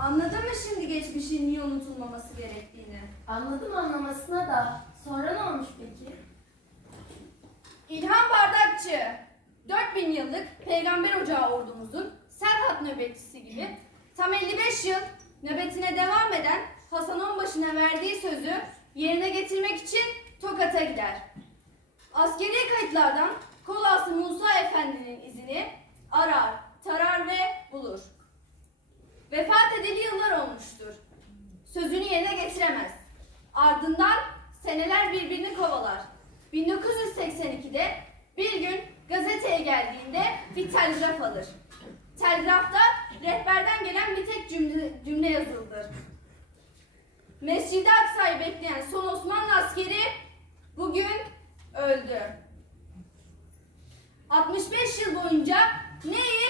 Anladın mı şimdi geçmişin niye unutulmaması gerektiğini? Anladım anlamasına da. Sonra ne olmuş peki? İlhan Bardakçı, 4000 yıllık peygamber ocağı ordumuzun Serhat nöbetçisi gibi tam 55 yıl nöbetine devam eden Hasan Onbaşı'na verdiği sözü yerine getirmek için Tokat'a gider. Askeri kayıtlardan Kolası Musa Efendi'nin izini arar. Vefat edeli yıllar olmuştur. Sözünü yerine getiremez. Ardından seneler birbirini kovalar. 1982'de bir gün gazeteye geldiğinde bir telgraf alır. Telgrafta rehberden gelen bir tek cümle, cümle yazılıdır. Mescid-i Aksa'yı bekleyen son Osmanlı askeri bugün öldü. 65 yıl boyunca ne yiyip